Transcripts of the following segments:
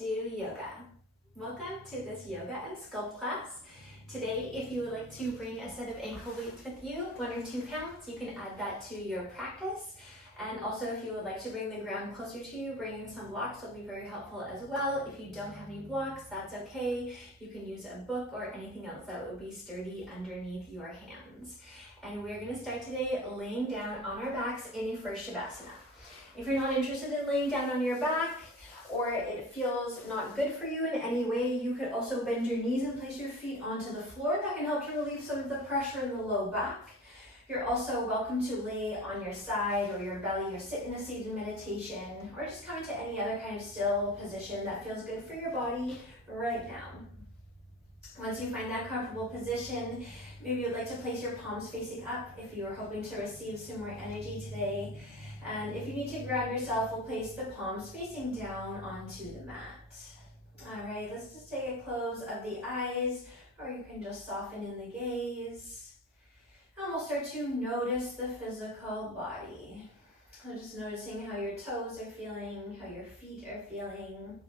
do yoga. Welcome to this yoga and sculpt class. Today, if you would like to bring a set of ankle weights with you, 1 or 2 pounds, you can add that to your practice. And also, if you would like to bring the ground closer to you, bringing some blocks will be very helpful as well. If you don't have any blocks, that's okay. You can use a book or anything else that would be sturdy underneath your hands. And we're going to start today laying down on our backs in a first Shavasana. If you're not interested in laying down on your back, or it feels not good for you in any way, you could also bend your knees and place your feet onto the floor. That can help to relieve some of the pressure in the low back. You're also welcome to lay on your side or your belly or sit in a seated meditation, or just come into any other kind of still position that feels good for your body right now. Once you find that comfortable position, maybe you'd like to place your palms facing up if you are hoping to receive some more energy today. And if you need to ground yourself, we'll place the palms facing down onto the mat. All right, let's just take a close of the eyes, or you can just soften in the gaze. And we'll start to notice the physical body. So just noticing how your toes are feeling, how your feet are feeling,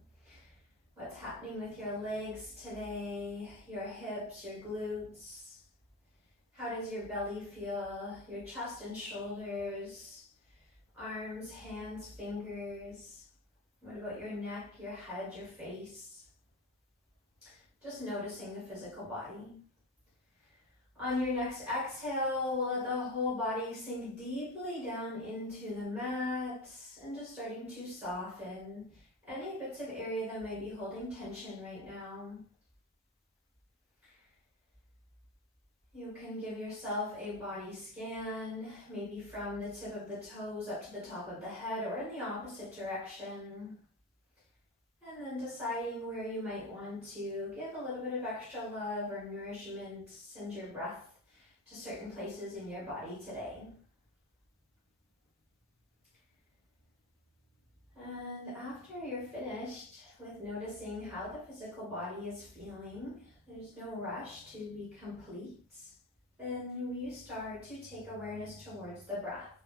what's happening with your legs today, your hips, your glutes. How does your belly feel, your chest and shoulders? Arms, hands, fingers. What about your neck, your head, your face? Just noticing the physical body. On your next exhale, we'll let the whole body sink deeply down into the mat and just starting to soften any bits of area that may be holding tension right now. You can give yourself a body scan, maybe from the tip of the toes up to the top of the head or in the opposite direction. And then deciding where you might want to give a little bit of extra love or nourishment, send your breath to certain places in your body today. And after you're finished with noticing how the physical body is feeling, there's no rush to be complete. Then you start to take awareness towards the breath.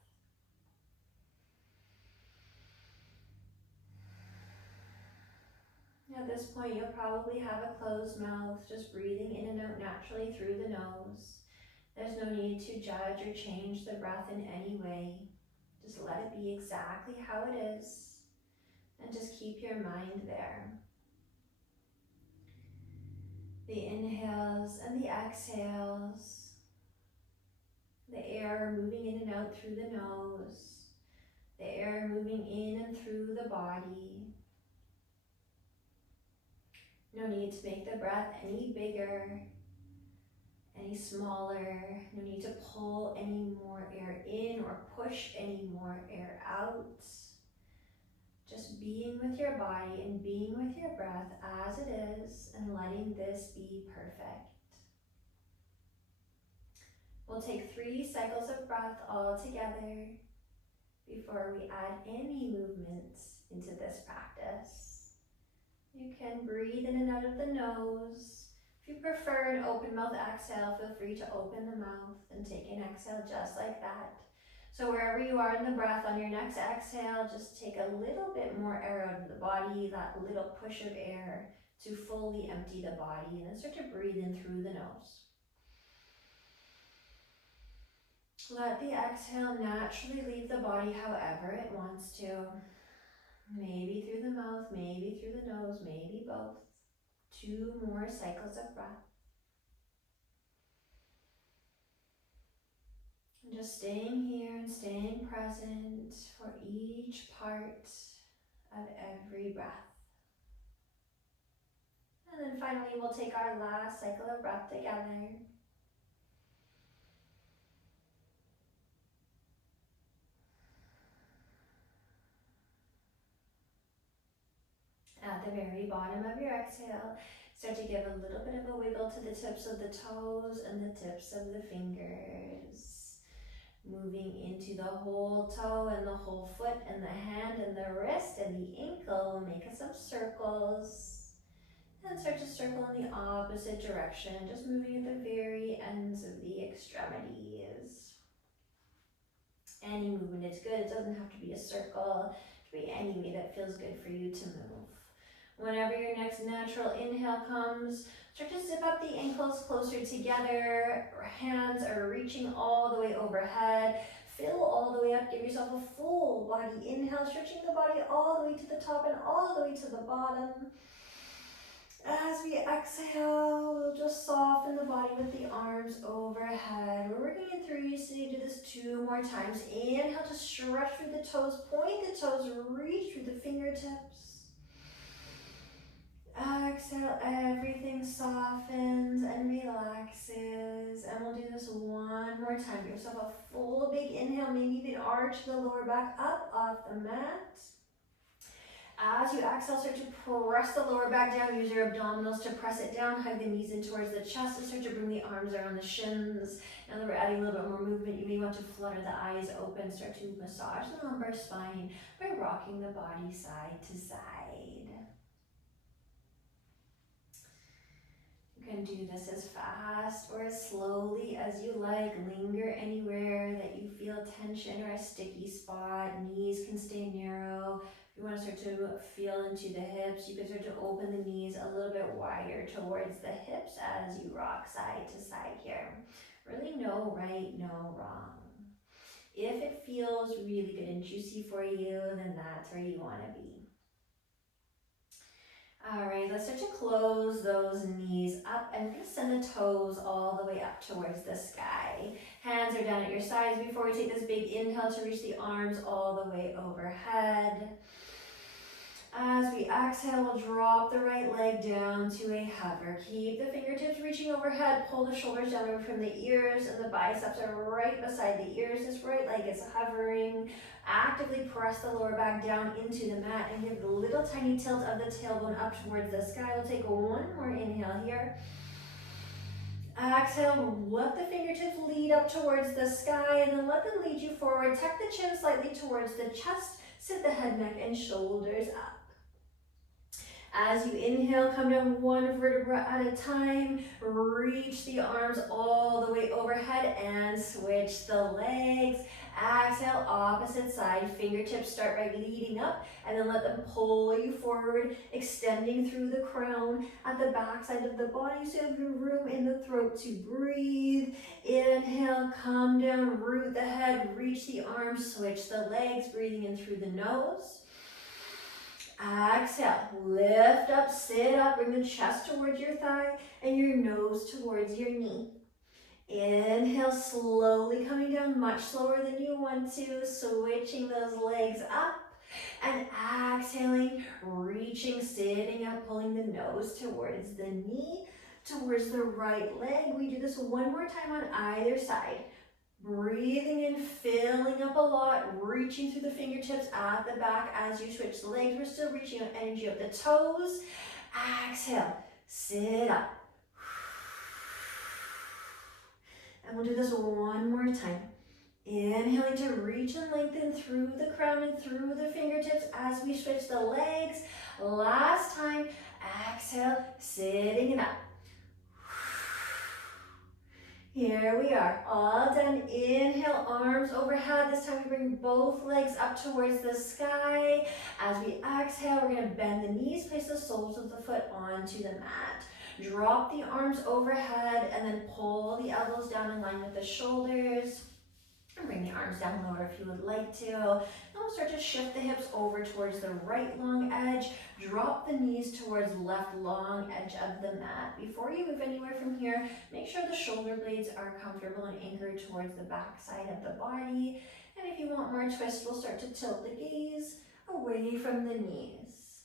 At this point, you'll probably have a closed mouth, just breathing in and out naturally through the nose. There's no need to judge or change the breath in any way. Just let it be exactly how it is, and just keep your mind there. The inhales and the exhales, the air moving in and out through the nose, the air moving in and through the body. No need to make the breath any bigger, any smaller. No need to pull any more air in or push any more air out. Just being with your body and being with your breath as it is, and letting this be perfect. We'll take 3 cycles of breath all together before we add any movements into this practice. You can breathe in and out of the nose. If you prefer an open mouth exhale, feel free to open the mouth and take an exhale just like that. So wherever you are in the breath, on your next exhale, just take a little bit more air out of the body, that little push of air to fully empty the body, and then start to breathe in through the nose. Let the exhale naturally leave the body however it wants to. Maybe through the mouth, maybe through the nose, maybe both. 2 more cycles of breath. And just staying here and staying present for each part of every breath. And then finally, we'll take our last cycle of breath together. At the very bottom of your exhale, start to give a little bit of a wiggle to the tips of the toes and the tips of the fingers. Moving into the whole toe and the whole foot and the hand and the wrist and the ankle. Make some circles. And start to circle in the opposite direction, just moving at the very ends of the extremities. Any movement is good. It doesn't have to be a circle. It can be any way that feels good for you to move. Whenever your next natural inhale comes, start to zip up the ankles closer together. Hands are reaching all the way overhead. Fill all the way up. Give yourself a full body inhale, stretching the body all the way to the top and all the way to the bottom. As we exhale, we'll just soften the body with the arms overhead. We're working in 3, so you do this 2 more times. Inhale to stretch through the toes, point the toes, reach through the fingertips. Exhale, everything softens and relaxes. And we'll do this 1 more time. Give yourself a full big inhale, maybe even arch the lower back up off the mat. As you exhale, start to press the lower back down. Use your abdominals to press it down. Hug the knees in towards the chest and start to bring the arms around the shins. Now that we're adding a little bit more movement, you may want to flutter the eyes open. Start to massage the lumbar spine by rocking the body side to side. You can do this as fast or as slowly as you like. Linger anywhere that you feel tension or a sticky spot. Knees can stay narrow. If you want to start to feel into the hips, you can start to open the knees a little bit wider towards the hips as you rock side to side here. Really no right, no wrong. If it feels really good and juicy for you, then that's where you want to be. All right, let's start to close those knees up and we're going to send the toes all the way up towards the sky. Hands are down at your sides before we take this big inhale to reach the arms all the way overhead. As we exhale, we'll drop the right leg down to a hover. Keep the fingertips reaching overhead. Pull the shoulders down away from the ears and the biceps are right beside the ears. This right leg is hovering. Actively press the lower back down into the mat and give the little tiny tilt of the tailbone up towards the sky. We'll take 1 more inhale here. Exhale, let the fingertips lead up towards the sky and then let them lead you forward. Tuck the chin slightly towards the chest. Sit the head, neck, and shoulders up. As you inhale, come down 1 vertebra at a time. Reach the arms all the way overhead and switch the legs. Exhale, opposite side. Fingertips start by leading up and then let them pull you forward, extending through the crown at the back side of the body so you have room in the throat to breathe. Inhale, come down, root the head, reach the arms, switch the legs, breathing in through the nose. Exhale, lift up, sit up, bring the chest towards your thigh and your nose towards your knee. Inhale, slowly coming down, much slower than you want to, switching those legs up. And exhaling, reaching, sitting up, pulling the nose towards the knee, towards the right leg. We do this 1 more time on either side. Breathing in, filling up a lot, reaching through the fingertips at the back as you switch the legs. We're still reaching out energy up the toes. Exhale, sit up. And we'll do this 1 more time. Inhaling to reach and lengthen through the crown and through the fingertips as we switch the legs. Last time, exhale, sitting it up. Here we are, all done. Inhale, arms overhead. This time we bring both legs up towards the sky. As we exhale, we're going to bend the knees, place the soles of the foot onto the mat. Drop the arms overhead and then pull the elbows down in line with the shoulders. And bring the arms down lower if you would like to. Then we'll start to shift the hips over towards the right long edge. Drop the knees towards left long edge of the mat. Before you move anywhere from here, make sure the shoulder blades are comfortable and anchored towards the back side of the body. And if you want more twist, we'll start to tilt the gaze away from the knees.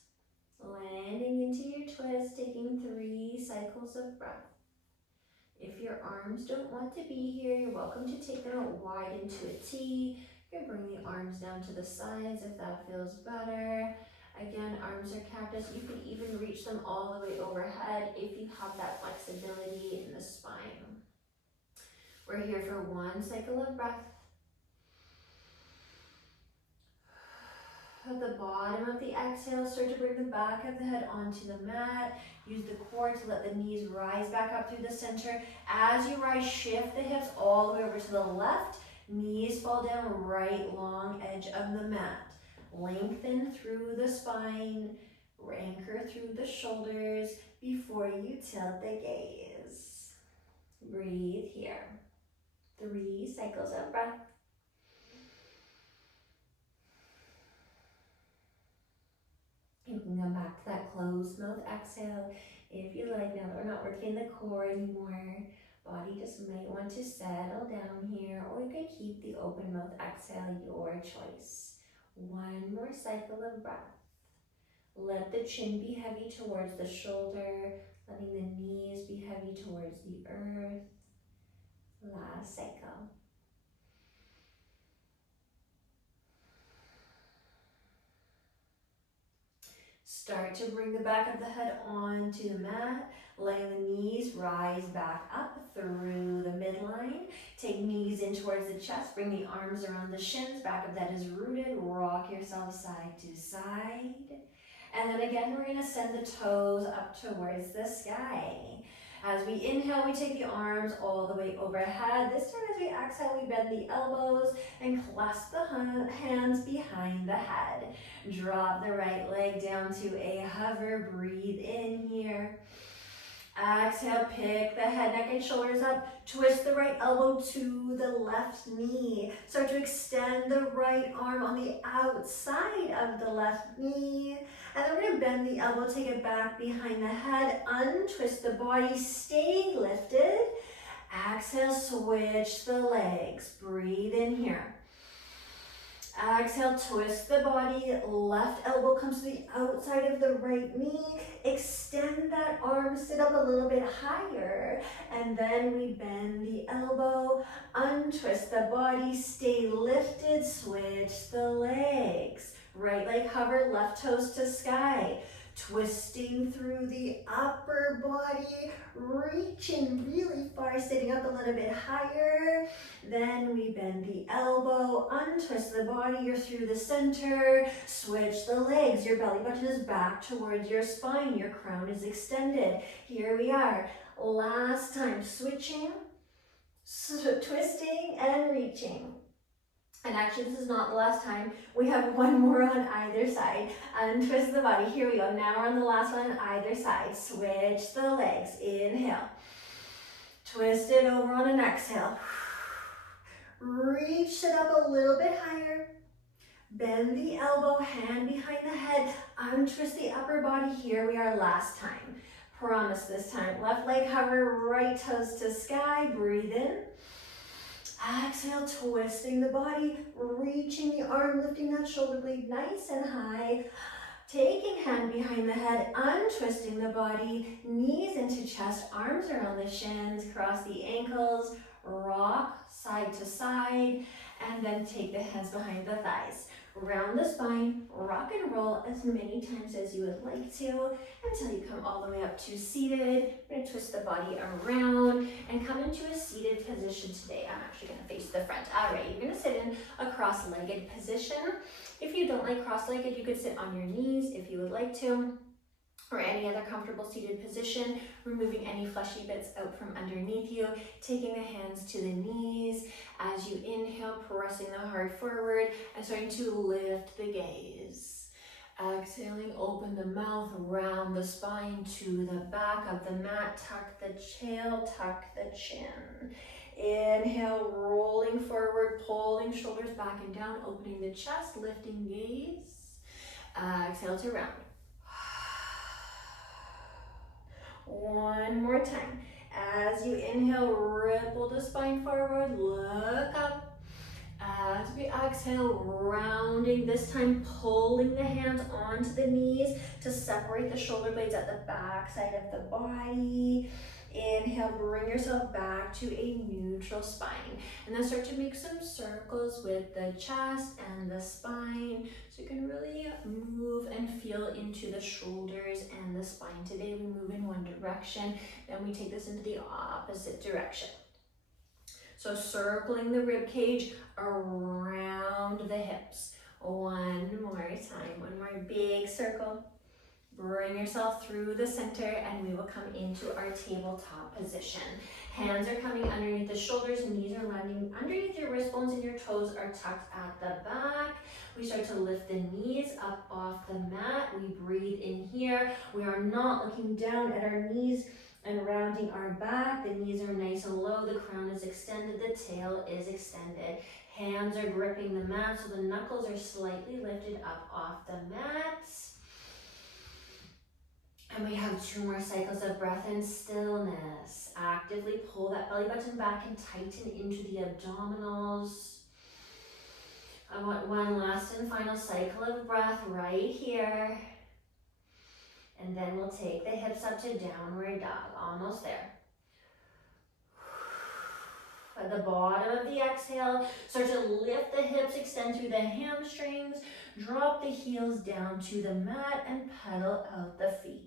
Landing into your twist, taking 3 cycles of breath. If your arms don't want to be here, you're welcome to take them out wide into a T. You can bring the arms down to the sides if that feels better. Again, arms are cactus. You can even reach them all the way overhead if you have that flexibility in the spine. We're here for 1 cycle of breath. At the bottom of the exhale, start to bring the back of the head onto the mat. Use the core to let the knees rise back up through the center. As you rise, shift the hips all the way over to the left. Knees fall down, right long edge of the mat. Lengthen through the spine. Anchor through the shoulders before you tilt the gaze. Breathe here. 3 cycles of breath. You can come back to that closed mouth exhale if you like. Now that we're not working the core anymore, body just might want to settle down here, or you could keep the open mouth exhale, your choice. 1 more cycle of breath. Let the chin be heavy towards the shoulder, letting the knees be heavy towards the earth. Last cycle. Start to bring the back of the head onto the mat, letting the knees rise back up through the midline. Take knees in towards the chest, bring the arms around the shins, back of that is rooted, rock yourself side to side. And then again, we're gonna send the toes up towards the sky. As we inhale, we take the arms all the way overhead. This time as we exhale, we bend the elbows and clasp the hands behind the head. Drop the right leg down to a hover. Breathe in here. Exhale, pick the head, neck, and shoulders up. Twist the right elbow to the left knee. Start to extend the right arm on the outside of the left knee. And then we're going to bend the elbow, take it back behind the head. Untwist the body, stay lifted. Exhale, switch the legs. Breathe in here. Exhale, twist the body, left elbow comes to the outside of the right knee. Extend that arm, sit up a little bit higher. And then we bend the elbow, untwist the body, stay lifted, switch the legs. Right leg hover, left toes to sky. Twisting through the upper body, reaching really far, sitting up a little bit higher. Then we bend the elbow, untwist the body, you're through the center. Switch the legs, your belly button is back towards your spine, your crown is extended. Here we are, last time, switching, twisting and reaching. And actually, this is not the last time. We have 1 more on either side. Untwist the body. Here we go. Now we're on the last one on either side. Switch the legs. Inhale. Twist it over on an exhale. Reach it up a little bit higher. Bend the elbow, hand behind the head. Untwist the upper body. Here we are last time. Promise this time. Left leg hover, right toes to sky. Breathe in. Exhale, twisting the body, reaching the arm, lifting that shoulder blade nice and high. Taking hand behind the head, untwisting the body, knees into chest, arms around the shins, cross the ankles, rock side to side, and then take the hands behind the thighs. Round the spine, rock and roll as many times as you would like to until you come all the way up to seated. We're going to twist the body around and come into a seated position today. I'm actually going to face the front. All right, you're going to sit in a cross-legged position. If you don't like cross-legged, you could sit on your knees if you would like to, or any other comfortable seated position, removing any fleshy bits out from underneath you, taking the hands to the knees. As you inhale, pressing the heart forward and starting to lift the gaze. Exhaling, open the mouth, round the spine to the back of the mat, tuck the tail, tuck the chin. Inhale, rolling forward, pulling shoulders back and down, opening the chest, lifting gaze. Exhale to round. 1 more time. As you inhale, ripple the spine forward, look up. As we exhale, rounding, this time pulling the hands onto the knees to separate the shoulder blades at the back side of the body. Inhale, bring yourself back to a neutral spine. And then start to make some circles with the chest and the spine. So you can really move and feel into the shoulders and the spine. Today we move in one direction, then we take this into the opposite direction. So circling the rib cage around the hips. 1 more time, 1 more big circle. Bring yourself through the center and we will come into our tabletop position. Hands are coming underneath the shoulders, knees are landing underneath your wrist bones, and your toes are tucked at the back. We start to lift the knees up off the mat. We breathe in here. We are not looking down at our knees and rounding our back. The knees are nice and low. The crown is extended. The tail is extended. Hands are gripping the mat, so the knuckles are slightly lifted up off the mat. And we have 2 more cycles of breath and stillness. Actively pull that belly button back and tighten into the abdominals. I want one last and final cycle of breath right here. And then we'll take the hips up to downward dog. Almost there. At the bottom of the exhale, start to lift the hips, extend through the hamstrings, drop the heels down to the mat, and pedal out the feet.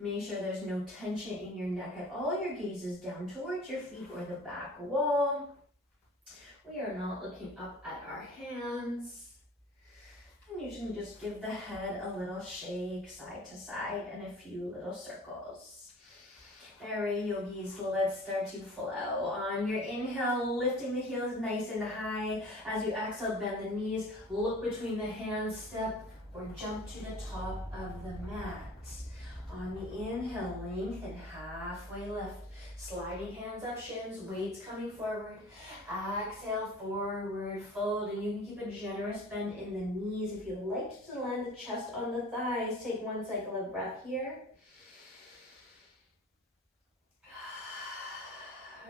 Make sure there's no tension in your neck at all. Your gaze is down towards your feet or the back wall. We are not looking up at our hands. And you can just give the head a little shake side to side and a few little circles. All right, yogis, let's start to flow. On your inhale, lifting the heels nice and high. As you exhale, bend the knees, look between the hands, step or jump to the top of the mat. On the inhale, lengthen, halfway lift. Sliding hands up, shins, weights coming forward. Exhale, forward, folding. You can keep a generous bend in the knees. If you like to land the chest on the thighs, take 1 cycle of breath here.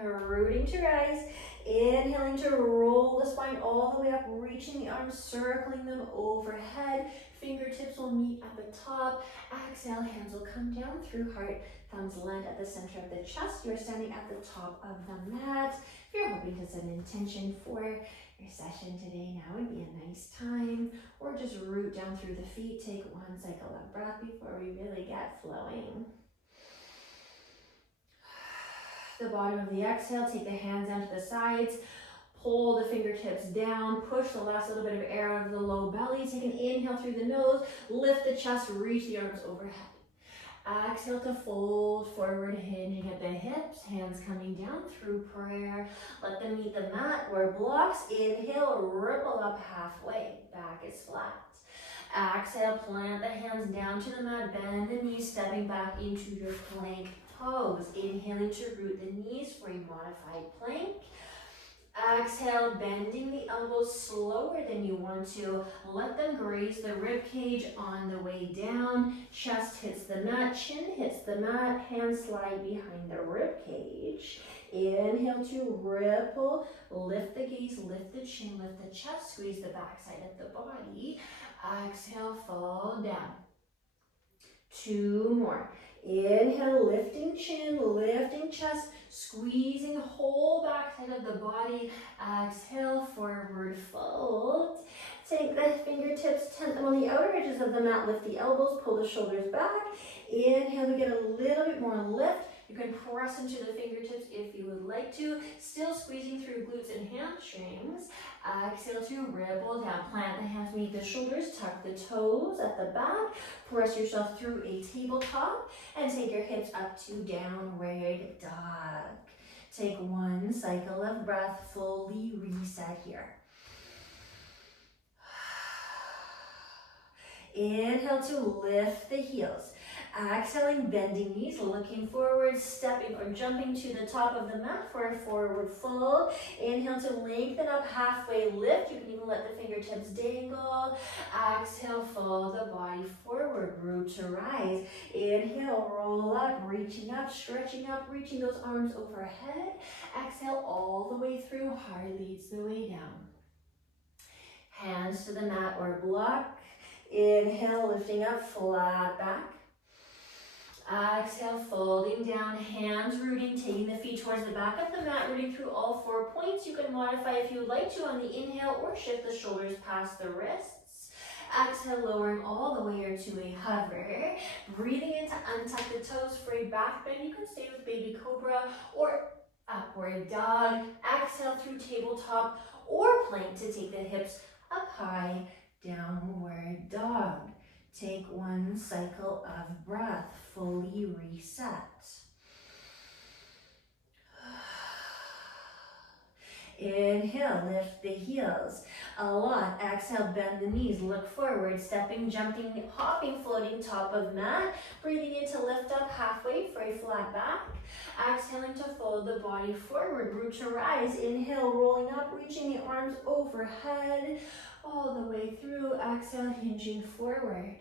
Rooting to rise, inhaling to roll the spine all the way up, reaching the arms, circling them overhead. Fingertips will meet at the top. Exhale, hands will come down through heart. Thumbs land at the center of the chest. You are standing at the top of the mat. If you're hoping to set an intention for your session today, now would be a nice time. Or just root down through the feet. Take 1 cycle of breath before we really get flowing. The bottom of the exhale, take the hands down to the sides, pull the fingertips down, push the last little bit of air out of the low belly, take an inhale through the nose, lift the chest, reach the arms overhead. Exhale to fold forward, hinging at the hips, hands coming down through prayer. Let them meet the mat or blocks. Inhale, ripple up halfway, back is flat. Exhale, plant the hands down to the mat, bend the knees, stepping back into your plank pose. Inhaling to root the knees for a modified plank. Exhale, bending the elbows slower than you want to. Let them graze the rib cage on the way down. Chest hits the mat, chin hits the mat, hands slide behind the rib cage. Inhale to ripple, lift the gaze, lift the chin, lift the chest, squeeze the backside of the body. Exhale, fall down. 2 more. Inhale, lifting chin, lifting chest, squeezing whole backside of the body. Exhale, forward fold. Take the fingertips, tent them on the outer edges of the mat, lift the elbows, pull the shoulders back. Inhale, we get a little bit more lift. You can press into the fingertips if you would like to, still squeezing through glutes and hamstrings. Exhale to ripple down, plant the hands beneath the shoulders, tuck the toes at the back, press yourself through a tabletop, and take your hips up to downward dog. Take 1 cycle of breath, fully reset here. Inhale to lift the heels. Exhaling, bending knees, looking forward, stepping or jumping to the top of the mat for a forward fold. Inhale to lengthen up, halfway lift. You can even let the fingertips dangle. Exhale, fold the body forward, root to rise. Inhale, roll up, reaching up, stretching up, reaching those arms overhead. Exhale all the way through, heart leads the way down. Hands to the mat or block. Inhale, lifting up, flat back. Exhale, folding down, hands rooting, taking the feet towards the back of the mat, rooting through all 4 points. You can modify if you would like to on the inhale or shift the shoulders past the wrists. Exhale, lowering all the way to a hover. Breathing in to untuck the toes for a back bend. You can stay with baby cobra or upward dog. Exhale through tabletop or plank to take the hips up high, downward dog. Take one cycle of breath, fully reset. Inhale, lift the heels a lot. Exhale, bend the knees, look forward, stepping, jumping, hopping, floating top of mat. Breathing in to lift up halfway for a flat back. Exhaling to fold the body forward, root to rise. Inhale, rolling up, reaching the arms overhead, all the way through. Exhale, hinging forward.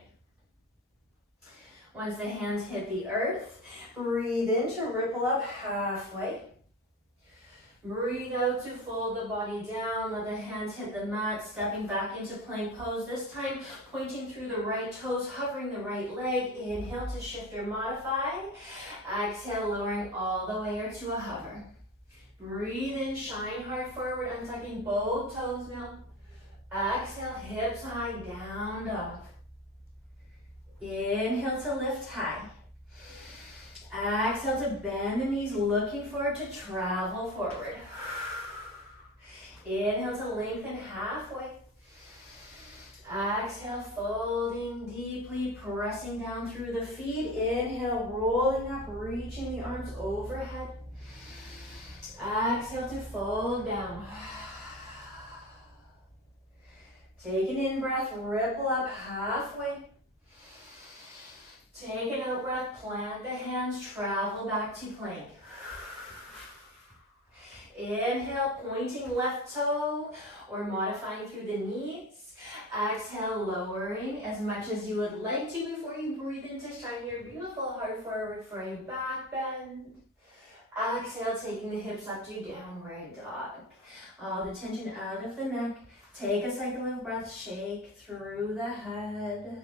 Once the hands hit the earth, breathe in to ripple up halfway. Breathe out to fold the body down. Let the hands hit the mat, stepping back into plank pose. This time, pointing through the right toes, hovering the right leg. Inhale to shift or modify. Exhale, lowering all the way or to a hover. Breathe in, shine hard forward, untucking both toes now. Exhale, hips high, down dog. Inhale to lift high. Exhale to bend the knees, looking forward to travel forward. Inhale to lengthen halfway. Exhale, folding deeply, pressing down through the feet. Inhale, rolling up, reaching the arms overhead. Exhale to fold down. Take an in-breath, ripple up halfway. Take an out-breath, plant the hands, travel back to plank. Inhale, pointing left toe or modifying through the knees. Exhale, lowering as much as you would like to before you breathe in to shine your beautiful heart forward for a back bend. Exhale, taking the hips up to downward dog. All the tension out of the neck. Take a cycle of breath, shake through the head.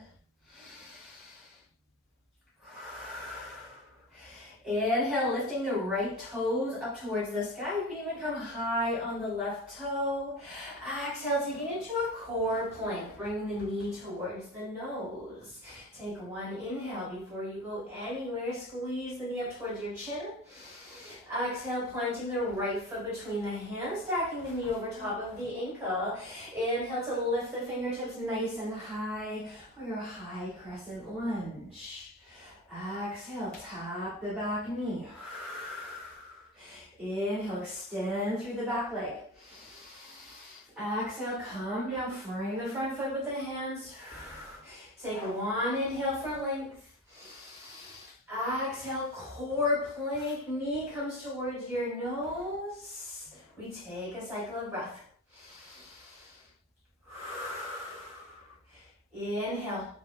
Inhale, lifting the right toes up towards the sky. You can even come high on the left toe. Exhale, taking into a core plank. Bring the knee towards the nose. Take one inhale before you go anywhere. Squeeze the knee up towards your chin. Exhale, planting the right foot between the hands, stacking the knee over top of the ankle. Inhale to lift the fingertips nice and high for your high crescent lunge. Exhale, tap the back knee. Inhale, extend through the back leg. Exhale, come down, frame the front foot with the hands. Take one inhale for length. Exhale, core plank, knee comes towards your nose. We take a cycle of breath. Inhale.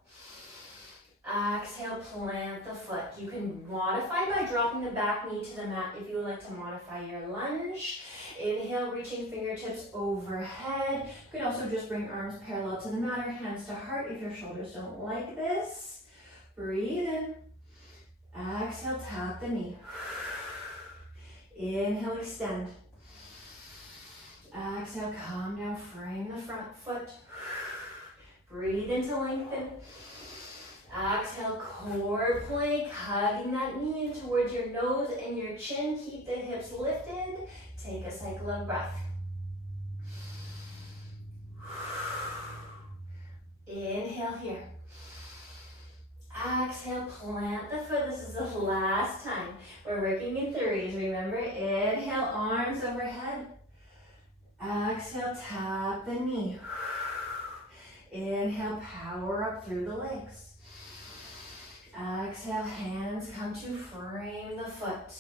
Exhale, plant the foot. You can modify by dropping the back knee to the mat if you would like to modify your lunge. Inhale, reaching fingertips overhead. You can also just bring arms parallel to the mat or hands to heart if your shoulders don't like this. Breathe in. Exhale, tap the knee. Inhale, extend. Exhale, calm down, frame the front foot. Breathe in to lengthen. Exhale, core plank, hugging that knee in towards your nose and your chin. Keep the hips lifted. Take a cycle of breath. Inhale here. Exhale, plant the foot. This is the last time. We're working in threes. Remember, inhale, arms overhead. Exhale, tap the knee. Inhale, power up through the legs. Exhale, hands come to frame the foot.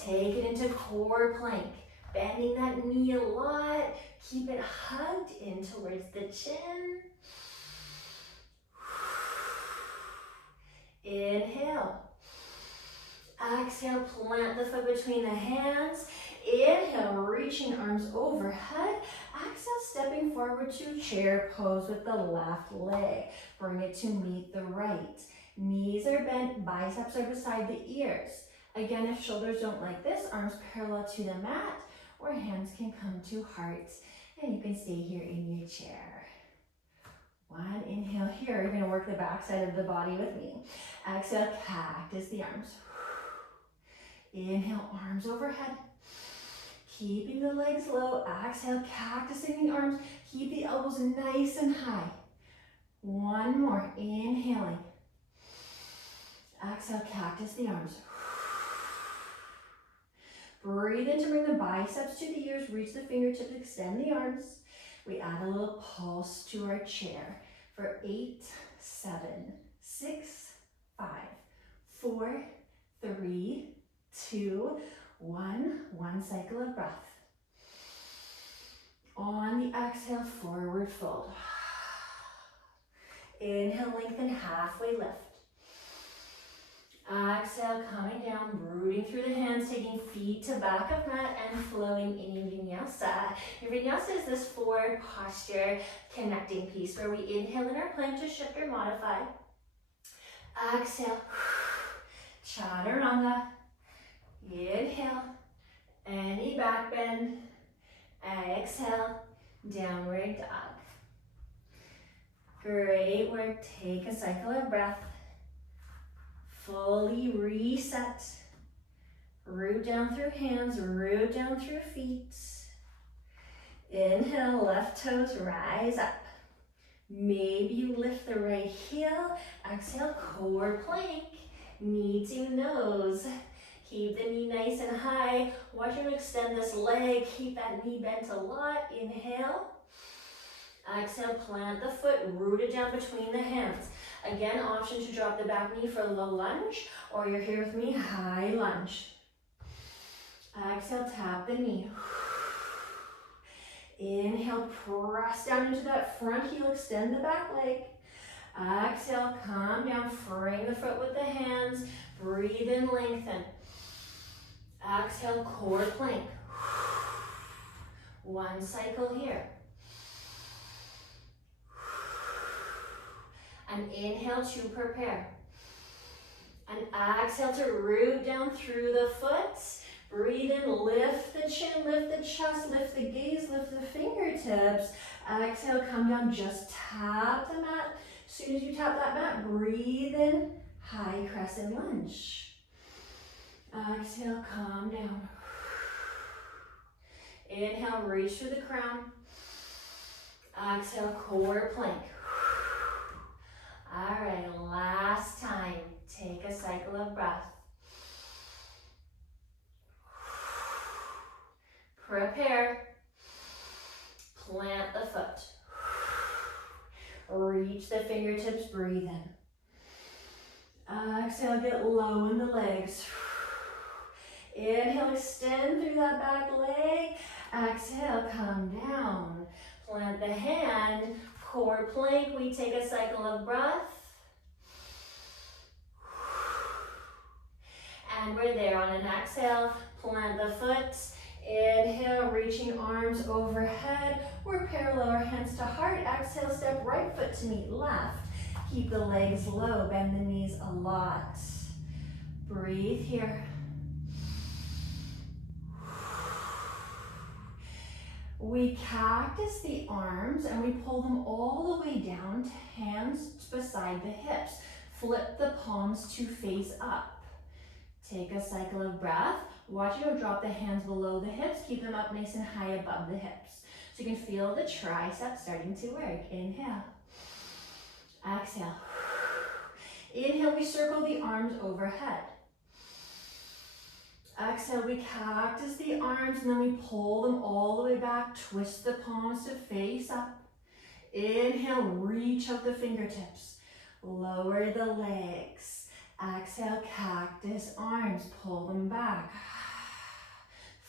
Take it into core plank. Bending that knee a lot. Keep it hugged in towards the chin. Inhale. Exhale, plant the foot between the hands. Inhale, reaching arms overhead. Exhale, stepping forward to chair pose with the left leg. Bring it to meet the right. Knees are bent, biceps are beside the ears. Again, if shoulders don't like this, arms parallel to the mat, or hands can come to heart, and you can stay here in your chair. One inhale here. You're going to work the back side of the body with me. Exhale, cactus the arms. Inhale, arms overhead. Keeping the legs low. Exhale, cactusing the arms. Keep the elbows nice and high. One more, inhaling. Exhale, cactus the arms. Breathe in to bring the biceps to the ears, reach the fingertips, extend the arms. We add a little pulse to our chair for 8, 7, 6, 5, 4, 3, 2, 1. One cycle of breath. On the exhale, forward fold. Inhale, lengthen, halfway lift. Exhale, coming down, rooting through the hands, taking feet to back of mat and flowing in vinyasa. Your vinyasa is this forward posture connecting piece where we inhale in our plank to shift or modify. Exhale, chaturanga. Inhale, any back bend. Exhale, downward dog. Great work. Take a cycle of breath. Fully reset. Root down through hands, root down through feet. Inhale, left toes rise up. Maybe you lift the right heel. Exhale, core plank. Knee to nose. Keep the knee nice and high. Watch him extend this leg. Keep that knee bent a lot. Inhale. Exhale, plant the foot, root it down between the hands. Again, option to drop the back knee for a low lunge, or you're here with me, high lunge. Exhale, tap the knee. Inhale, press down into that front heel, extend the back leg. Exhale, calm down, frame the foot with the hands. Breathe in, lengthen. Exhale, core plank. One cycle here. And inhale to prepare. And exhale to root down through the foot. Breathe in, lift the chin, lift the chest, lift the gaze, lift the fingertips. Exhale, come down, just tap the mat. As soon as you tap that mat, breathe in, high crescent lunge. Exhale, calm down. Inhale, reach through the crown. Exhale, core plank. All right, last time. Take a cycle of breath. Prepare. Plant the foot. Reach the fingertips, breathe in. Exhale, get low in the legs. Inhale, extend through that back leg. Exhale, come down. Plant the hand, core plank. We take a cycle of breath. And we're there on an exhale. Plant the foot. Inhale, reaching arms overhead. We're parallel our hands to heart. Exhale, step right foot to meet left. Keep the legs low, bend the knees a lot. Breathe here. We cactus the arms and we pull them all the way down to hands beside the hips. Flip the palms to face up. Take a cycle of breath. Watch you drop the hands below the hips. Keep them up nice and high above the hips. So you can feel the triceps starting to work. Inhale. Exhale. Inhale, we circle the arms overhead. Exhale, we cactus the arms and then we pull them all the way back. Twist the palms to face up. Inhale, reach out the fingertips. Lower the legs. Exhale, cactus arms, pull them back.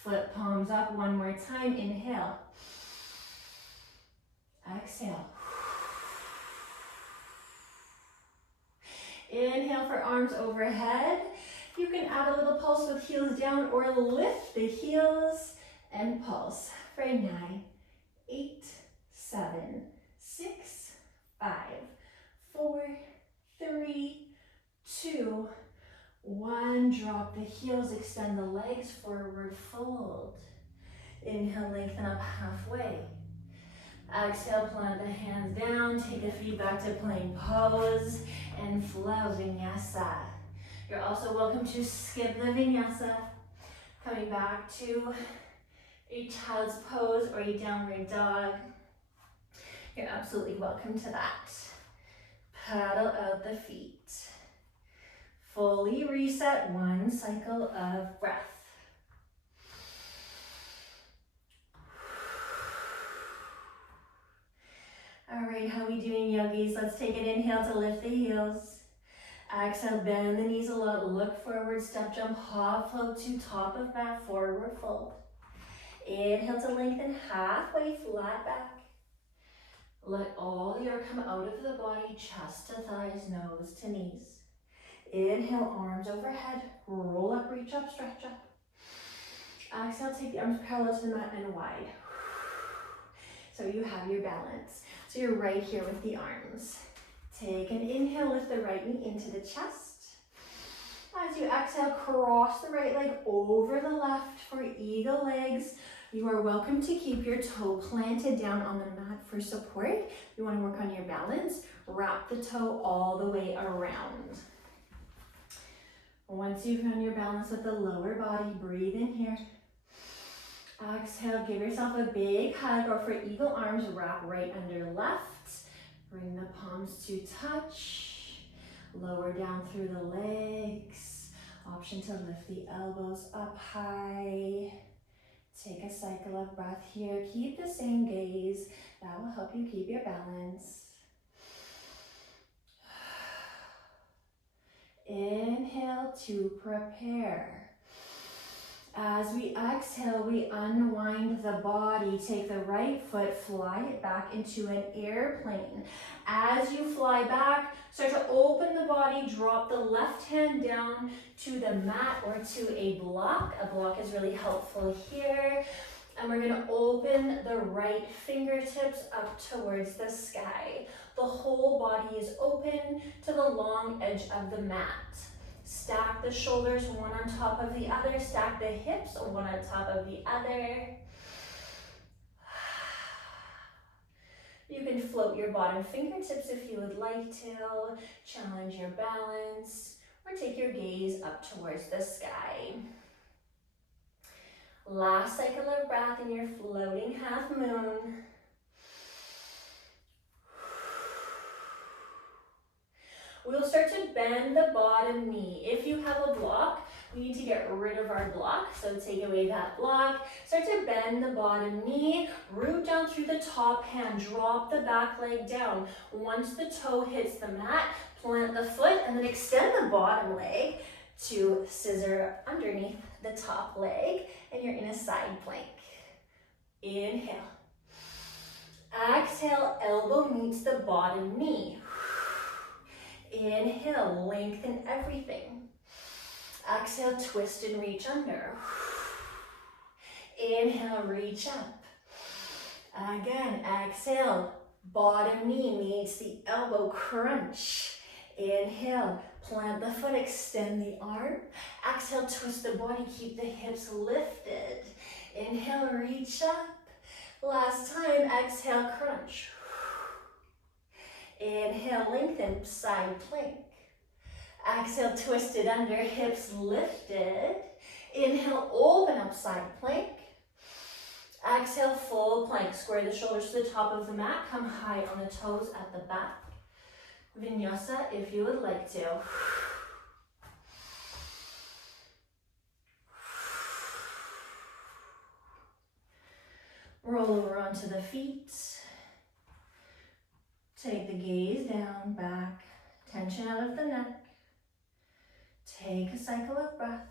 Flip palms up one more time. Inhale. Exhale. Inhale for arms overhead. You can add a little pulse with heels down or lift the heels and pulse for 9, 8, 7, 6, 5, 4, 3, 2, 1. Drop the heels, extend the legs, forward fold. Inhale, lengthen up halfway. Exhale, plant the hands down, take the feet back to plank pose and flow vinyasa. You're also welcome to skip the vinyasa, coming back to a child's pose or a downward dog. You're absolutely welcome to that. Paddle out the feet. Fully reset, one cycle of breath. All right, how are we doing, yogis? Let's take an inhale to lift the heels. Exhale, bend the knees a lot, look forward, step jump, hop float to top of mat, forward fold. Inhale to lengthen halfway, flat back. Let all the air come out of the body, chest to thighs, nose to knees. Inhale, arms overhead, roll up, reach up, stretch up. Exhale, take the arms parallel to the mat and wide. So you have your balance. So you're right here with the arms. Take an inhale, lift the right knee into the chest. As you exhale, cross the right leg over the left for eagle legs. You are welcome to keep your toe planted down on the mat for support. You want to work on your balance. Wrap the toe all the way around. Once you've found your balance with the lower body, breathe in here. Exhale, give yourself a big hug, or for eagle arms, wrap right under left. Bring the palms to touch. Lower down through the legs. Option to lift the elbows up high. Take a cycle of breath here. Keep the same gaze. That will help you keep your balance. Inhale to prepare. As we exhale, we unwind the body. Take the right foot, fly it back into an airplane. As you fly back, start to open the body, drop the left hand down to the mat or to a block. A block is really helpful here. And we're gonna open the right fingertips up towards the sky. The whole body is open to the long edge of the mat. Stack the shoulders one on top of the other. Stack the hips one on top of the other. You can float your bottom fingertips if you would like to. Challenge your balance or take your gaze up towards the sky. Last cycle of breath in your floating half moon. We'll start to bend the bottom knee. If you have a block, we need to get rid of our block, so take away that block. Start to bend the bottom knee, root down through the top hand, drop the back leg down. Once the toe hits the mat, plant the foot, and then extend the bottom leg to scissor underneath the top leg, and you're in a side plank. Inhale. Exhale, elbow meets the bottom knee. Inhale, lengthen everything. Exhale, twist and reach under. Inhale, reach up. Again, exhale, bottom knee meets the elbow, crunch. Inhale, plant the foot, extend the arm. Exhale, twist the body, keep the hips lifted. Inhale, reach up. Last time, exhale, crunch. Inhale, lengthen, side plank. Exhale, twist it under, hips lifted. Inhale, open up, side plank. Exhale, full plank. Square the shoulders to the top of the mat. Come high on the toes at the back. Vinyasa if you would like to. Roll over onto the feet. Take the gaze down, back, tension out of the neck. Take a cycle of breath.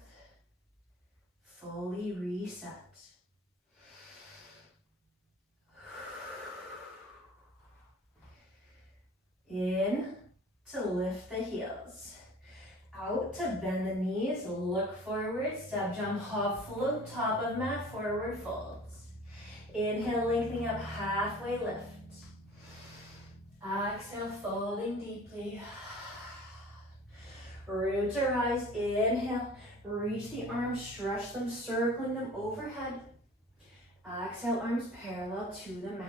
Fully reset. In to lift the heels. Out to bend the knees, look forward, step, jump, hop, float, top of mat, forward folds. Inhale, lengthening up, halfway lift. Exhale, folding deeply. Root to rise, inhale, reach the arms, stretch them, circling them overhead. Exhale, arms parallel to the mat.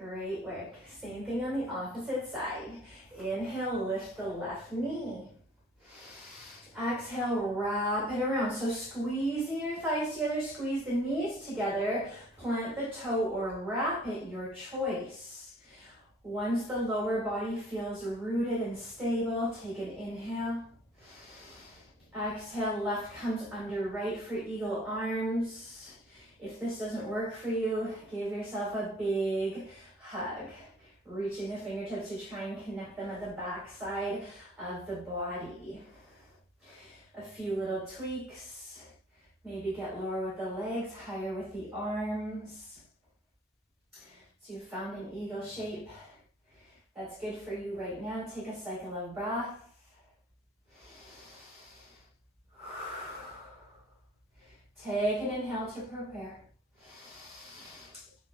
Great work. Same thing on the opposite side. Inhale, lift the left knee. Exhale, wrap it around. So squeezing your thighs together, squeeze the knees together, plant the toe or wrap it, your choice. Once the lower body feels rooted and stable, take an inhale. Exhale, left comes under right for eagle arms. If this doesn't work for you, give yourself a big hug. Reaching the fingertips to try and connect them at the back side of the body. A few little tweaks. Maybe get lower with the legs, higher with the arms. So you found an eagle shape. That's good for you right now. Take a cycle of breath. Take an inhale to prepare.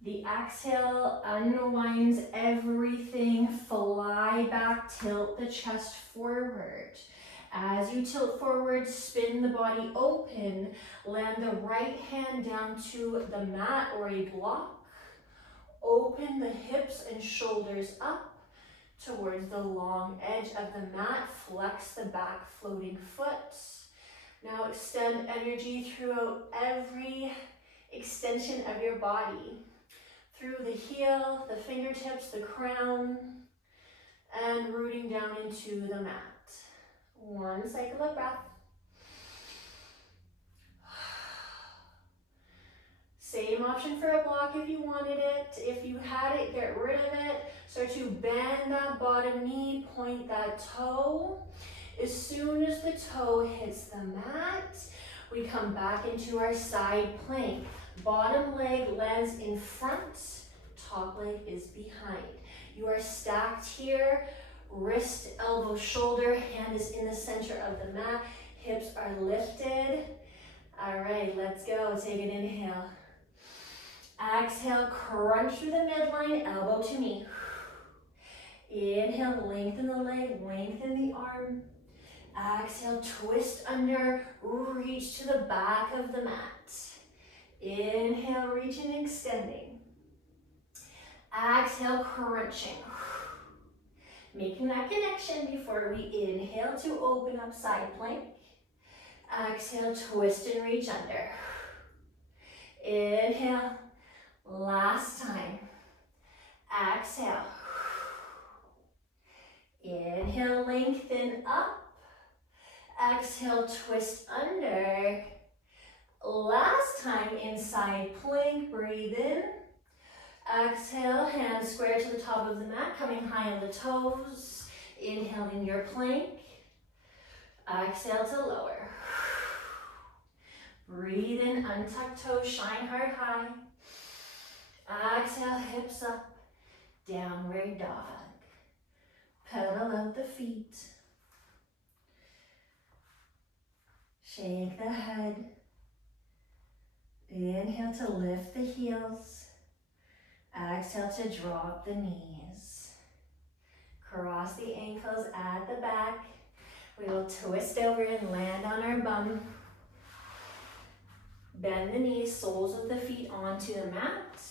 The exhale unwinds everything. Fly back, tilt the chest forward. As you tilt forward, spin the body open. Land the right hand down to the mat or a block. Open the hips and shoulders up towards the long edge of the mat. Flex the back floating foot. Now extend energy throughout every extension of your body. Through the heel, the fingertips, the crown, and rooting down into the mat. One cycle of breath. Same option for a block if you wanted it. If you had it, get rid of it. Start to bend that bottom knee, point that toe. As soon as the toe hits the mat, we come back into our side plank. Bottom leg lands in front, top leg is behind. You are stacked here, wrist, elbow, shoulder, hand is in the center of the mat, hips are lifted. All right, let's go, take an inhale. Exhale, crunch through the midline, elbow to knee. Inhale, lengthen the leg, lengthen the arm. Exhale, twist under, reach to the back of the mat. Inhale, reaching, extending. Exhale, crunching. Making that connection before we inhale to open up side plank. Exhale, twist and reach under. Inhale, last time. Exhale. Inhale, lengthen up. Exhale, twist under. Last time in side plank, breathe in. Exhale, hands square to the top of the mat, coming high on the toes. Inhale in your plank. Exhale to lower. Breathe in, untuck toes, shine heart high. Exhale, hips up, downward dog. Pedal out the feet. Shake the head. Inhale to lift the heels. Exhale to drop the knees. Cross the ankles at the back. We will twist over and land on our bum. Bend the knees, soles of the feet onto the mat.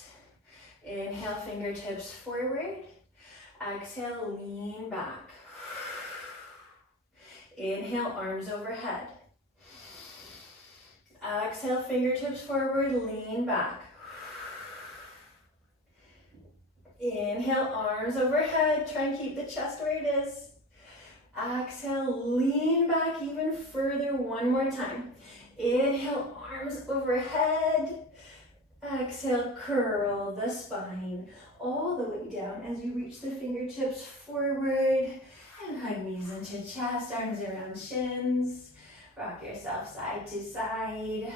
Inhale, fingertips forward. Exhale, lean back. Inhale, arms overhead. Exhale, fingertips forward, lean back. Inhale, arms overhead. Try and keep the chest where it is. Exhale, lean back even further one more time. Inhale, arms overhead. Exhale, curl the spine all the way down as you reach the fingertips forward and hug knees into chest, arms around shins. Rock yourself side to side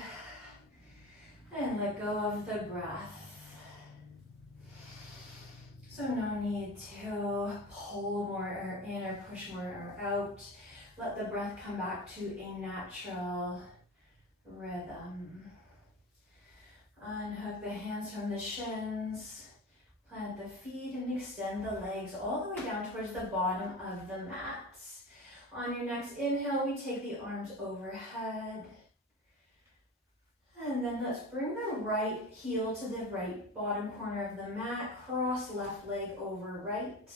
and let go of the breath. So no need to pull more air in or push more air out. Let the breath come back to a natural rhythm. Unhook the hands from the shins. Plant the feet and extend the legs all the way down towards the bottom of the mat. On your next inhale, we take the arms overhead. And then let's bring the right heel to the right bottom corner of the mat. Cross left leg over right.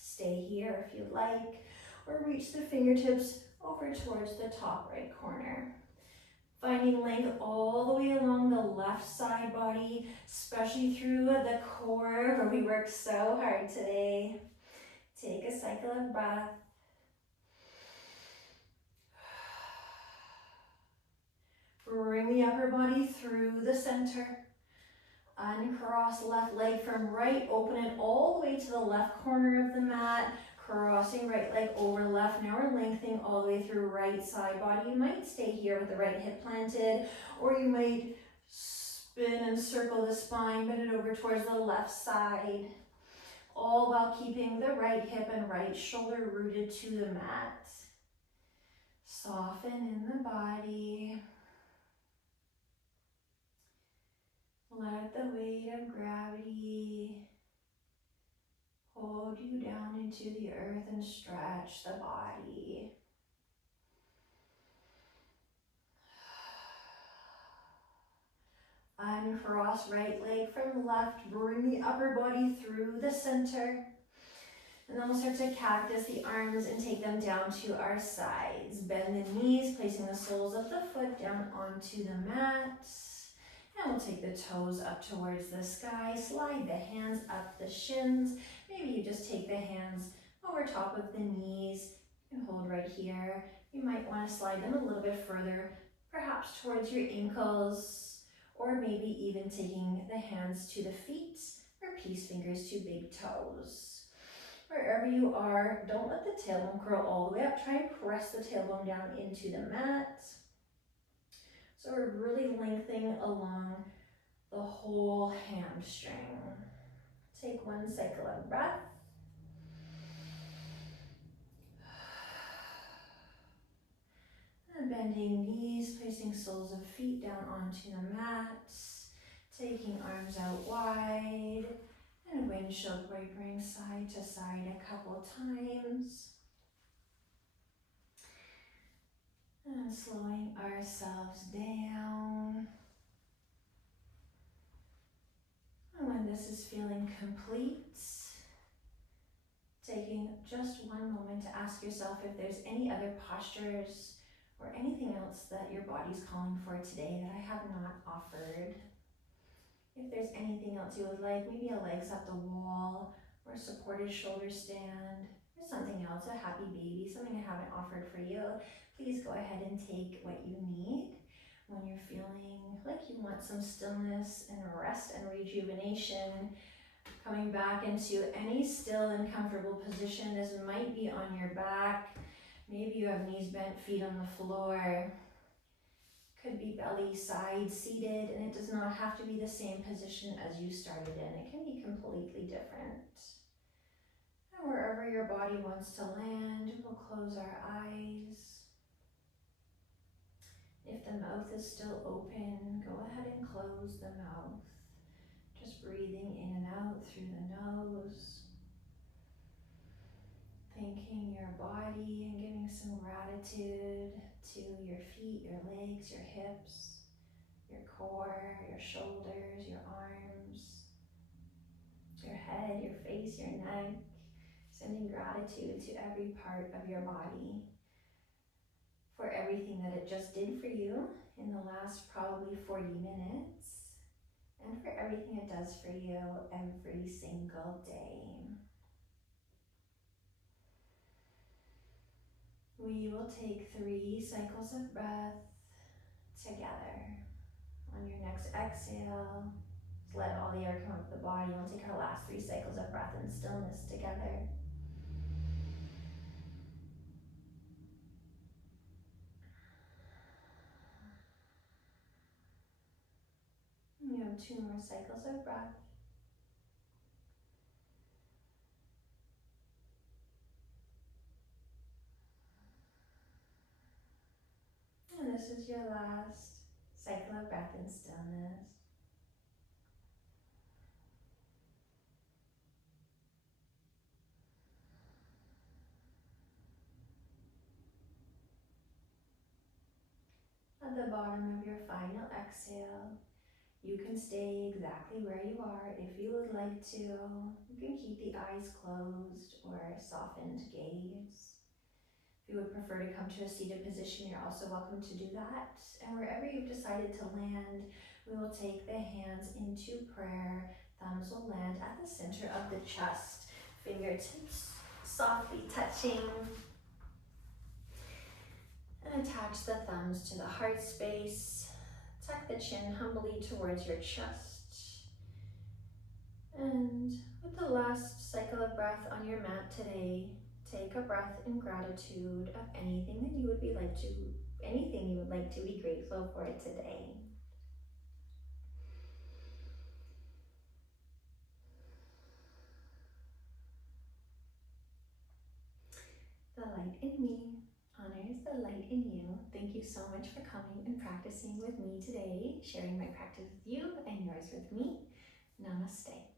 Stay here if you like, or reach the fingertips over towards the top right corner. Finding length all the way along the left side body, especially through the core where we worked so hard today. Take a cycle of breath. Bring the upper body through the center. Uncross left leg from right, open it all the way to the left corner of the mat. Crossing right leg over left. Now we're lengthening all the way through right side body. You might stay here with the right hip planted, or you might spin and circle the spine, bend it over towards the left side, all while keeping the right hip and right shoulder rooted to the mat. Soften in the body. Let the weight of gravity hold you down into the earth and stretch the body. Uncross right leg from left, bring the upper body through the center. And then we'll start to cactus the arms and take them down to our sides. Bend the knees, placing the soles of the foot down onto the mat. And we'll take the toes up towards the sky, slide the hands up the shins. Maybe you just take the hands over top of the knees and hold right here. You might want to slide them a little bit further, perhaps towards your ankles, or maybe even taking the hands to the feet or peace fingers to big toes. Wherever you are, don't let the tailbone curl all the way up. Try and press the tailbone down into the mat. So we're really lengthening along the whole hamstring. Take one cycle of breath. And bending knees, placing soles of feet down onto the mat. Taking arms out wide. And windshield wipering side to side a couple times. And slowing ourselves down. And when this is feeling complete, taking just one moment to ask yourself if there's any other postures or anything else that your body's calling for today that I have not offered. If there's anything else you would like, maybe a legs up the wall or a supported shoulder stand or something else, a happy baby, something I haven't offered for you, please go ahead and take what you need. When you're feeling like you want some stillness and rest and rejuvenation, coming back into any still and comfortable position. This might be on your back. Maybe you have knees bent, feet on the floor. Could be belly side seated, and it does not have to be the same position as you started in. It can be completely different. And wherever your body wants to land, we'll close our eyes. If the mouth is still open, go ahead and close the mouth. Just breathing in and out through the nose. Thanking your body and giving some gratitude to your feet, your legs, your hips, your core, your shoulders, your arms, your head, your face, your neck. Sending gratitude to every part of your body for everything that it just did for you in the last probably 40 minutes, and for everything it does for you every single day. We will take 3 cycles of breath together. On your next exhale, let all the air come up the body. We'll take our last 3 cycles of breath in stillness together. You have 2 more cycles of breath. And this is your last cycle of breath in stillness. At the bottom of your final exhale, you can stay exactly where you are if you would like to. You can keep the eyes closed or softened gaze. If you would prefer to come to a seated position, you're also welcome to do that. And wherever you've decided to land, we will take the hands into prayer. Thumbs will land at the center of the chest, fingertips softly touching. And attach the thumbs to the heart space. Tuck the chin humbly towards your chest. And with the last cycle of breath on your mat today, take a breath in gratitude of anything that you would anything you would like to be grateful for today. The light in me honors the light in you. Thank you so much for coming and practicing with me today, sharing my practice with you and yours with me. Namaste.